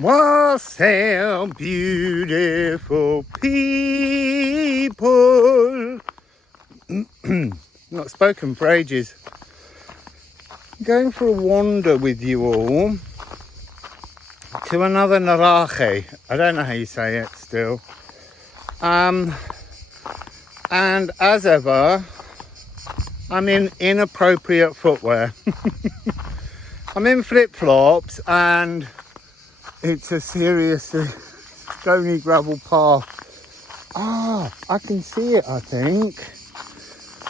Wassail beautiful people. Not spoken for ages. Going for a wander with you all to another Narje. I don't know how you say it still. And as ever, I'm in inappropriate footwear. I'm in flip-flops and it's a seriously stony gravel path. Ah, I can see it, I think.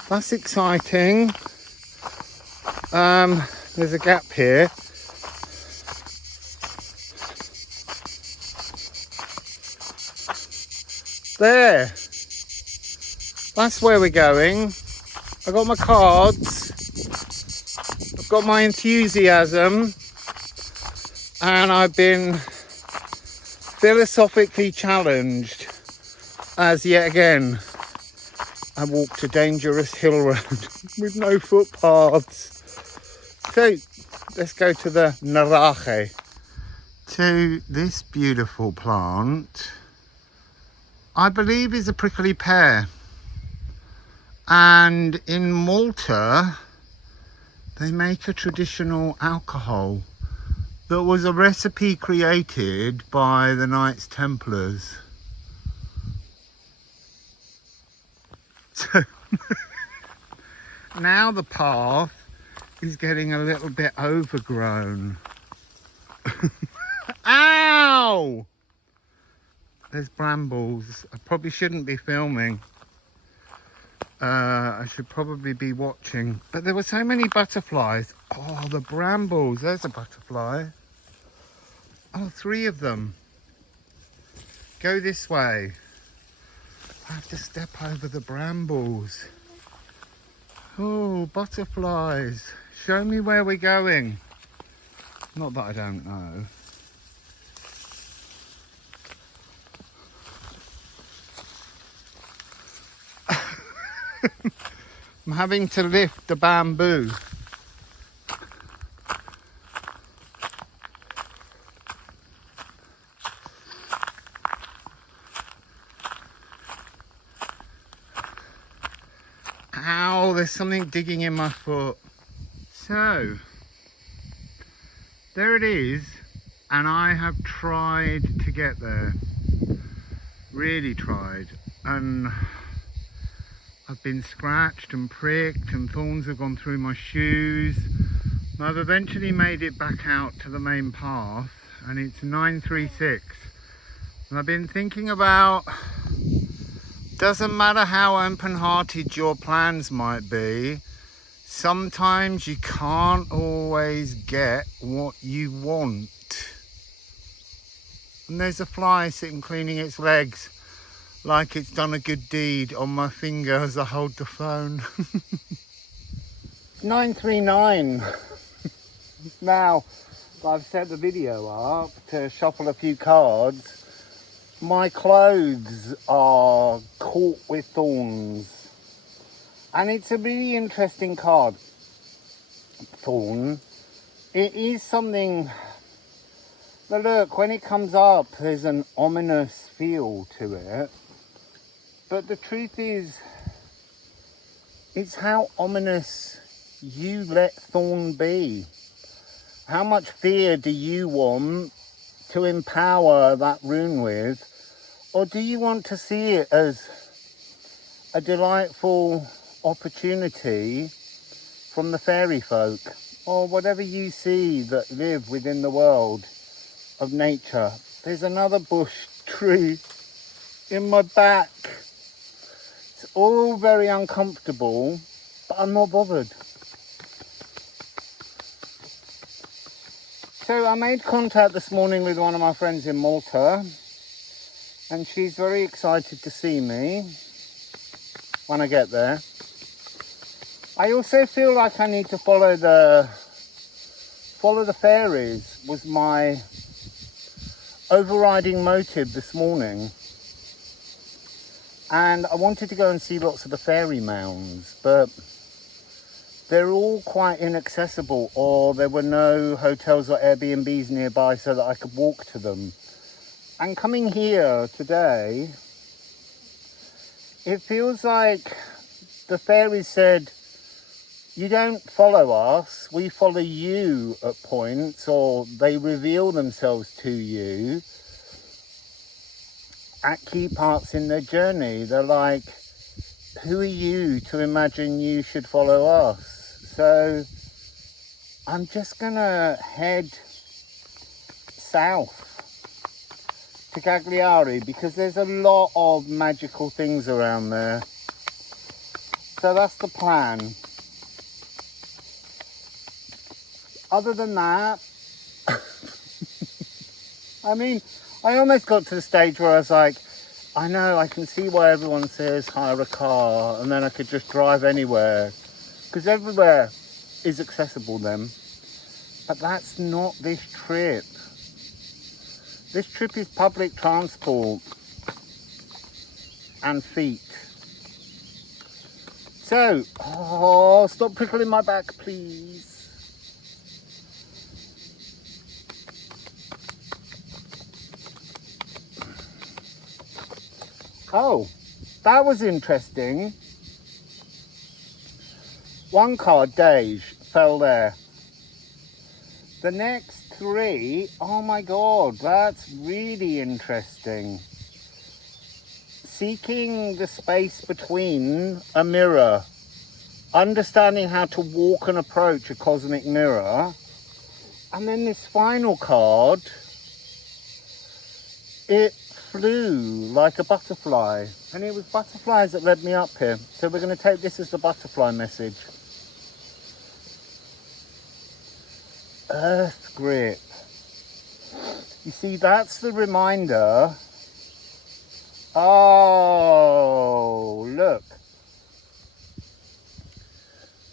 That's exciting. There's a gap here. There. That's where we're going. I got my cards. I've got my enthusiasm. And I've been philosophically challenged as yet again I walked a dangerous hill road with no footpaths. So let's go to the Narje, to this beautiful plant. I believe is a prickly pear, and in Malta they make a traditional alcohol that was a recipe created by the Knights Templars. So now the path is getting a little bit overgrown. Ow! There's brambles. I probably shouldn't be filming. I should probably be watching. But there were so many butterflies. Oh, the brambles. There's a butterfly. Oh, 3 of them. Go this way. I have to step over the brambles. Oh, butterflies. Show me where we're going. Not that I don't know. I'm having to lift the bamboo. Ow, there's something digging in my foot. So, there it is, and I have tried to get there. Really tried. And I've been scratched and pricked and thorns have gone through my shoes. And I've eventually made it back out to the main path, and it's 936. And I've been thinking about, doesn't matter how open-hearted your plans might be, sometimes you can't always get what you want. And there's a fly sitting cleaning its legs like it's done a good deed on my finger as I hold the phone. 939. Now, I've set the video up to shuffle a few cards. My clothes are caught with thorns, and it's a really interesting card, thorn. It is something that, look, when it comes up, there's an ominous feel to it, but the truth is, it's how ominous you let thorn be. How much fear do you want to empower that rune with? Or do you want to see it as a delightful opportunity from the fairy folk, or whatever you see that live within the world of nature? There's another bush tree in my back. It's all very uncomfortable, but I'm not bothered. So I made contact this morning with one of my friends in Malta, and she's very excited to see me when I get there. I also feel like I need to follow the fairies was my overriding motive this morning. And I wanted to go and see lots of the fairy mounds, but they're all quite inaccessible, or there were no hotels or Airbnbs nearby so that I could walk to them. And coming here today, it feels like the fairies said, you don't follow us, we follow you at points, or they reveal themselves to you at key parts in their journey. They're like, who are you to imagine you should follow us? So I'm just gonna head south to Cagliari because there's a lot of magical things around there. So that's the plan. Other than that, I mean, I almost got to the stage where I was like, I know, I can see why everyone says hire a car and then I could just drive anywhere. Because everywhere is accessible then. But that's not this trip. This trip is public transport and feet. So, oh, stop prickling my back, please. Oh, that was interesting. One card, Dej, fell there. The next three, oh my god, that's really interesting. Seeking the space between a mirror, understanding how to walk and approach a cosmic mirror, and then this final card, it flew like a butterfly, and it was butterflies that led me up here. So we're going to take this as the butterfly message. Earth grip. You see, that's the reminder. Oh, look.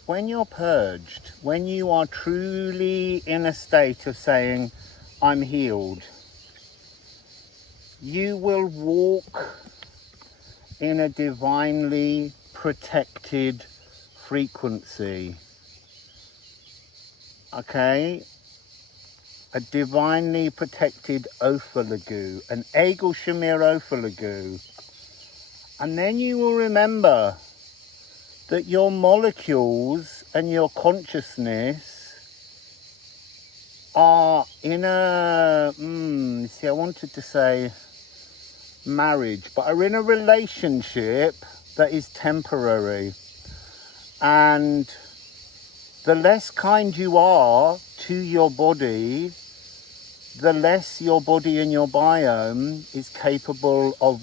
When you're purged, when you are truly in a state of saying, I'm healed, you will walk in a divinely protected frequency. Okay? A divinely protected Ophalagu, an Egel Shamir Ophalagu. And then you will remember that your molecules and your consciousness are in a, see, I wanted to say marriage, but are in a relationship that is temporary. And the less kind you are to your body, the less your body and your biome is capable of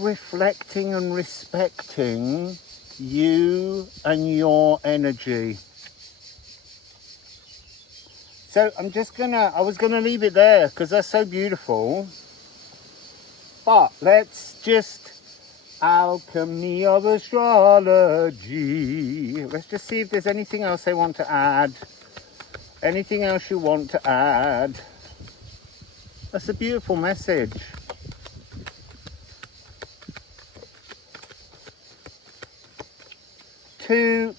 reflecting and respecting you and your energy. So I was gonna leave it there because that's so beautiful. But let's just Alchemy of Astrology. Let's just see if there's anything else they want to add. Anything else you want to add? That's a beautiful message. To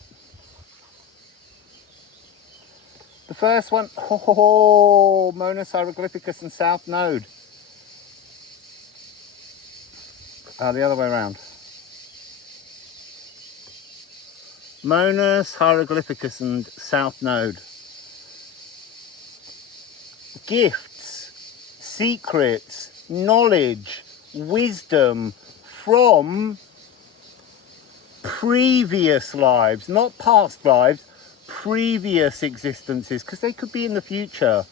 the first one, Monas Hieroglyphicus and South Node. The other way around. Monas Hieroglyphicus and South Node. Gifts, secrets, knowledge, wisdom from previous lives, not past lives, previous existences, because they could be in the future.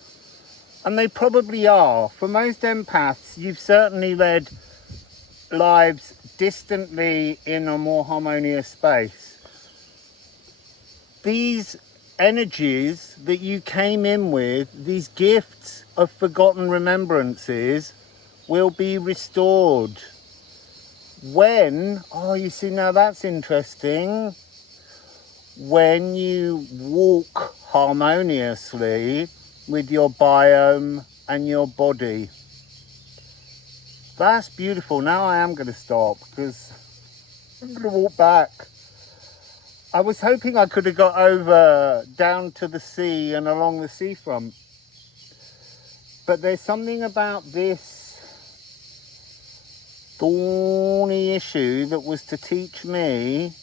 And they probably are. For most empaths, you've certainly led lives distantly in a more harmonious space. These energies that you came in with, these gifts of forgotten remembrances, will be restored. When, you see, now that's interesting, when you walk harmoniously with your biome and your body. That's beautiful. Now I am going to stop because I'm going to walk back. I was hoping I could have got over down to the sea and along the seafront. But there's something about this thorny issue that was to teach me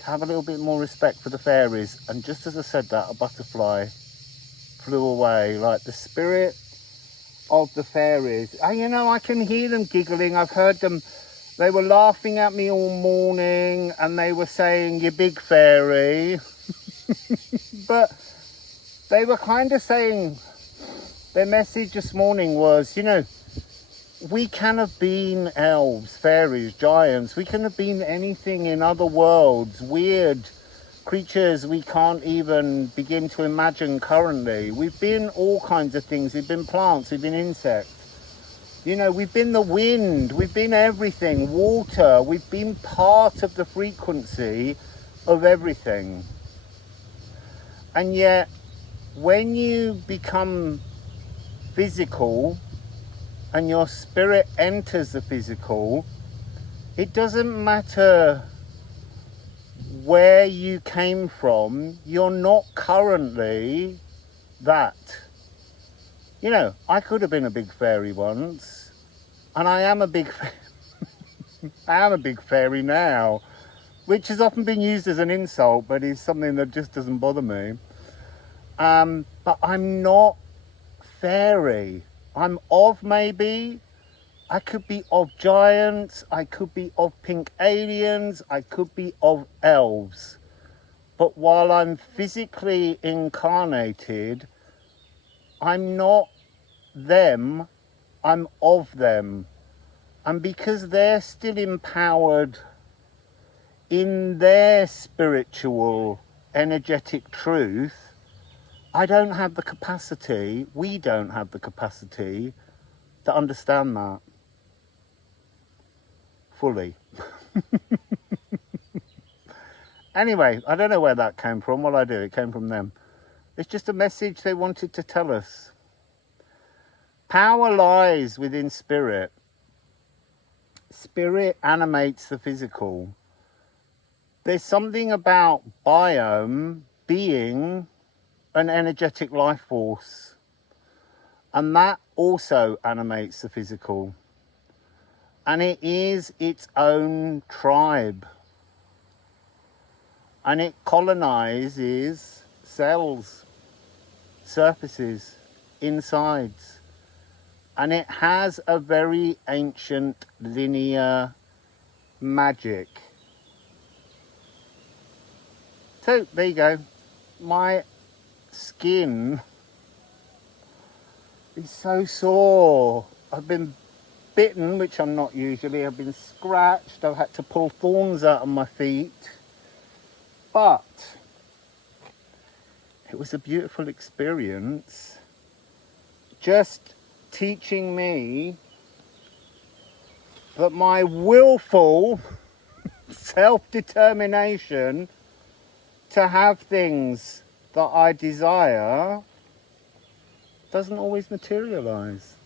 to have a little bit more respect for the fairies. And just as I said that, a butterfly flew away, like the spirit of the fairies. You know, I can hear them giggling. I've heard them. They were laughing at me all morning and they were saying, "You big fairy." But they were kind of saying, their message this morning was, you know, we can have been elves, fairies, giants. We can have been anything in other worlds, weird creatures we can't even begin to imagine currently. We've been all kinds of things. We've been plants, we've been insects. You know, we've been the wind, we've been everything, water. We've been part of the frequency of everything. And yet, when you become physical and your spirit enters the physical, it doesn't matter where you came from, you're not currently that. You know, I could have been a big fairy once, and I am a big I am a big fairy now, which has often been used as an insult, but is something that just doesn't bother me. But I'm not fairy. I'm of, maybe, I could be of giants, I could be of pink aliens, I could be of elves. But while I'm physically incarnated, I'm not them, I'm of them. And because they're still empowered in their spiritual, energetic truth, I don't have the capacity, we don't have the capacity to understand that fully. Anyway, I don't know where that came from. What I do, it came from them. It's just a message they wanted to tell us. Power lies within spirit. Spirit animates the physical. There's something about biome being an energetic life force, and that also animates the physical, and it is its own tribe, and it colonizes cells, surfaces, insides, and it has a very ancient linear magic. So there you go. My skin is so sore. I've been bitten, which I'm not usually. I've been scratched. I've had to pull thorns out of my feet. But it was a beautiful experience, just teaching me that my willful self-determination to have things that I desire doesn't always materialize.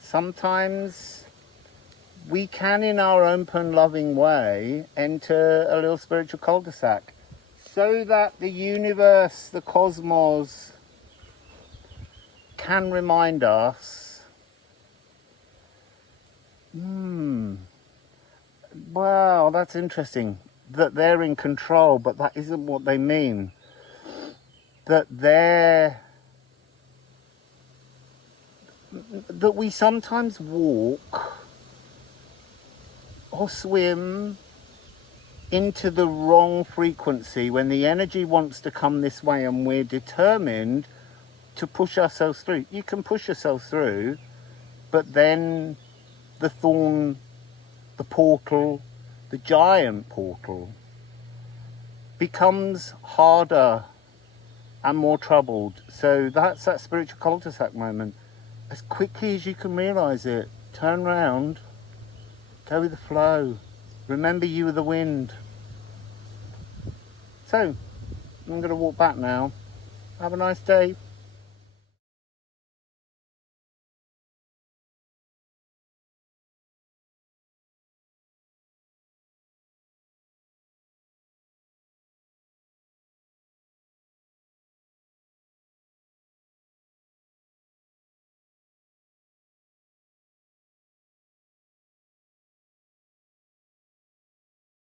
Sometimes we can, in our open, loving way, enter a little spiritual cul-de-sac so that the universe, the cosmos, can remind us, wow, that's interesting, that they're in control, but that isn't what they mean. That we sometimes walk or swim into the wrong frequency when the energy wants to come this way and we're determined to push ourselves through. You can push yourself through, but then the thorn, the portal, the giant portal becomes harder and more troubled. So that's that spiritual cul-de-sac moment. As quickly as you can realise it, turn round, go with the flow. Remember, you are the wind. So, I'm going to walk back now. Have a nice day.